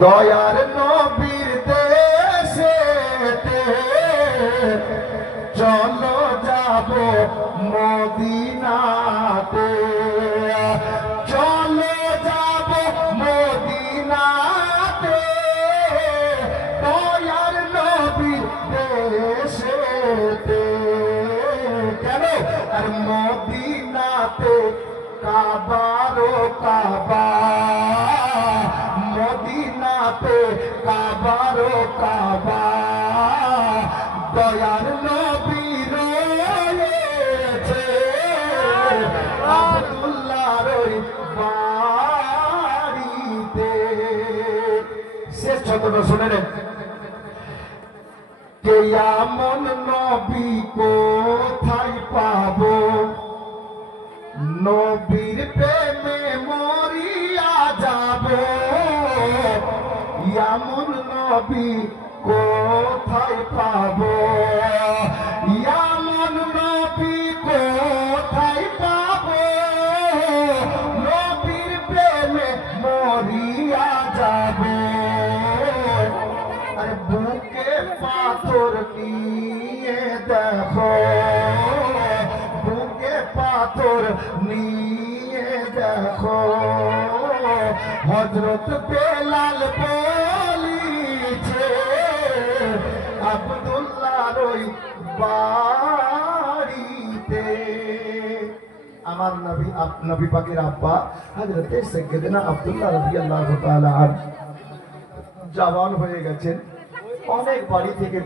দয়ার নবীর দেশেতে চলো যাব মদিনাতে, চলো যাব মদিনাতে, দয়ার নবীর দেশেতে। কেন? আর মদিনাতে কাবারো কাবা, মদিনাতে কাবারো কাবা, দয়ার নবী রয়েছে আব্দুল্লাহর ওই বাড়িতে। শেষ ছন্দটা শুনে নেন। কে এমন নবী কোথায় পাবো, নবীর প্রেমে মরিয়া যাব, এমন নবী কোথায় পাবো, এমন নবী কোথায় পাবো, নবীর প্রেমে মরিয়া যাব। আরে বুকে পাথর নিয়ে দেখো, বুকে পাথর নিয়ে দেখো, হযরত বেলাল বলিছে আব্দুল্লাহর ওই বাড়িতে। আমার নবী নবী পাকের আব্বা হযরত সাইয়্যিদনা আব্দুল্লাহ রাদিয়াল্লাহু তাআলা আনহু জওয়ান হয়ে গেছেন, অনেক বাড়ি থেকে